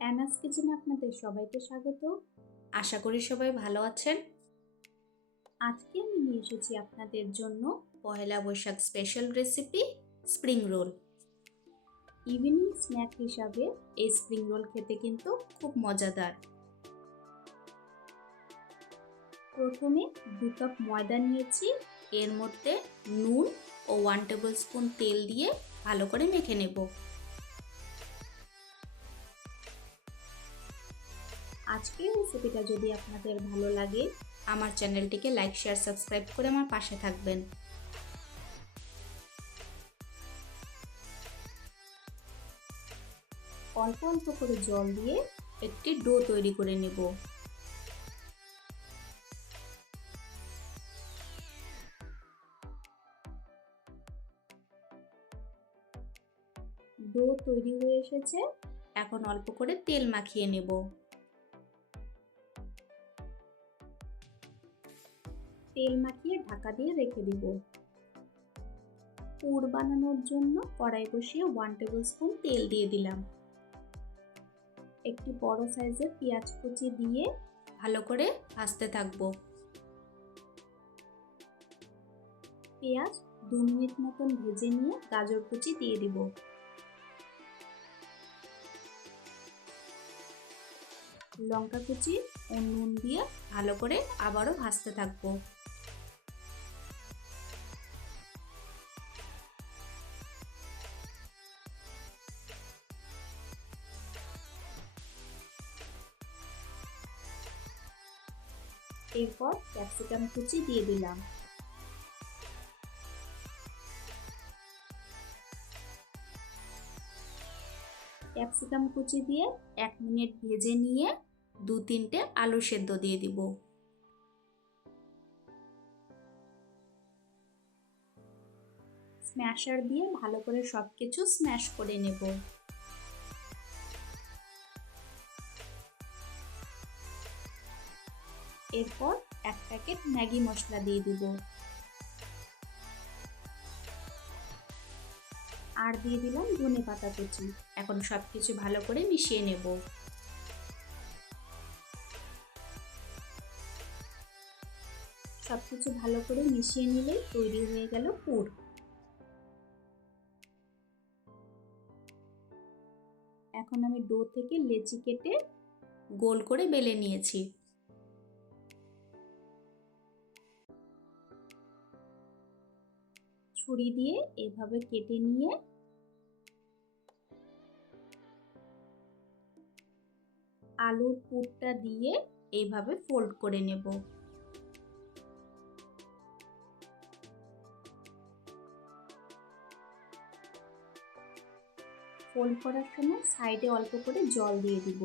অ্যানাস কিচেনে আপনাদের সবাইকে স্বাগত। আশা করি সবাই ভালো আছেন। আজকে আমি নিয়ে এসেছি আপনাদের জন্য Poila Boishakh special recipe spring roll evening snack হিসাবে এই স্প্রিং রোল খেতে কিন্তু খুব মজাদার। প্রথমে দু কাপ ময়দা নিয়েছি এর মধ্যে নুন ও ওয়ান টেবিল স্পুন তেল দিয়ে ভালো করে মেখে নেব। আজকের রেসিপিটা যদি আপনাদের ভালো লাগে, আমার চ্যানেলটিকে লাইক শেয়ার সাবস্ক্রাইব করে আমার পাশে থাকবেন। অল্প অল্প করে জল দিয়ে একটি ডো তৈরি করে নেব। ডো তৈরি হয়ে এসেছে, এখন অল্প করে তেল মাখিয়ে নেব। তেল মাখিয়ে ঢাকা দিয়ে রেখে দিব। পুর বানানোর জন্য কড়াই বসিয়ে ওয়ান টেবিল স্পুন তেল দিয়ে দিলাম। একটি বড় সাইজের পেঁয়াজ কুচি দিয়ে ভালো করে ভাজতে থাকব। পেঁয়াজ দু মিনিট মতন ভেজে নিয়ে গাজর কুচি দিয়ে দিব। লঙ্কা কুচি ও নুন দিয়ে ভালো করে আবারও ভাজতে থাকব। এরপর ক্যাপসিকাম কুচি দিয়ে দিলাম। ক্যাপসিকাম কুচি দিয়ে এক মিনিট ভেজে নিয়ে দু তিনটে আলু সেদ্ধ দিয়ে দিব। স্ম্যাশার দিয়ে ভালো করে সব কিছু স্ম্যাশ করে নেব। এরপর এক প্যাকেট ম্যাগি মশলা দিয়ে দিব। আর দিয়ে দিলাম ধনে পাতা কুচি। এখন সব কিছু ভালো করে মিশিয়ে নেব। সব কিছু ভালো করে মিশিয়ে নিলে তৈরি হয়ে গেল পুর। এখন আমি ডো থেকে লেচি কেটে গোল করে বেলে নিয়েছি। ছুরি দিয়ে এভাবে কেটে নিয়ে আলুর পুরটা দিয়ে এইভাবে ফোল্ড করে নেব। ফোল্ড করার সময় সাইডে অল্প করে জল দিয়ে দিব।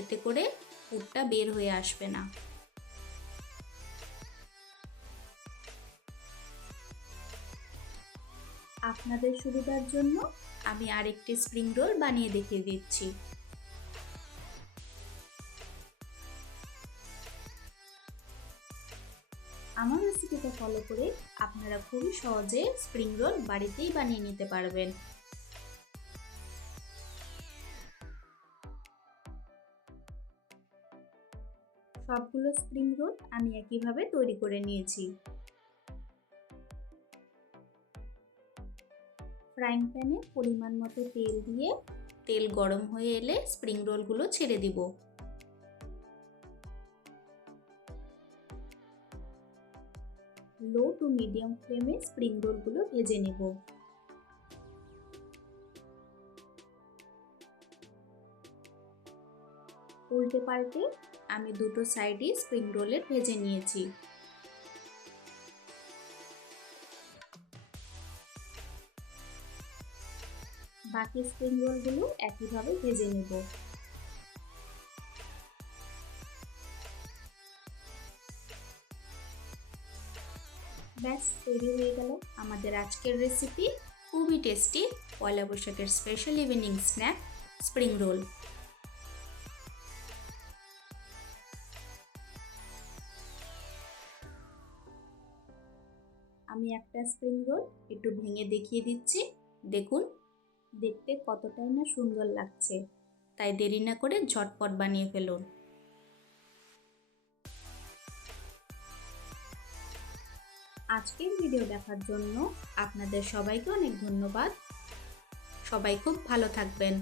এতে করে পুরটা বের হয়ে আসবে না। আপনাদের সুবিধার জন্য আমি আরেকটি স্প্রিং রোল বানিয়ে দেখিয়ে দিচ্ছি। আমার রেসিপিটা ফলো করে আপনারা খুবই সহজে স্প্রিং রোল বাড়িতেই বানিয়ে নিতে পারবেন। সবগুলো স্প্রিং রোল আমি একইভাবে তৈরি করে নিয়েছি। ফ্রাইং প্যানে পরিমাণ মতো তেল দিয়ে তেল গরম হয়ে এলে স্প্রিং রোলগুলো ছেড়ে দিব। লো টু মিডিয়াম ফ্লেমে স্প্রিং রোলগুলো ভেজে নেব। উল্টে পাল্টে আমি দুটো সাইডই স্প্রিং রোলের ভেজে নিয়েছি। বাকি স্প্রিং রোলগুলো একইভাবে ভেজে নেব। ব্যাস, তৈরি হয়ে গেল আমাদের আজকের রেসিপি খুবই টেস্টি পয়লা বৈশাখের special evening snack spring roll আমি একটা স্প্রিং রোল একটু ভেঙে দেখিয়ে দিচ্ছি। দেখুন দেখতে কতটাই না সুন্দর লাগছে। তাই দেরি না করে ঝটপট বানিয়ে ফেলুন। আজকের ভিডিও দেখার জন্য আপনাদের সবাইকে অনেক ধন্যবাদ। সবাই খুব ভালো থাকবেন।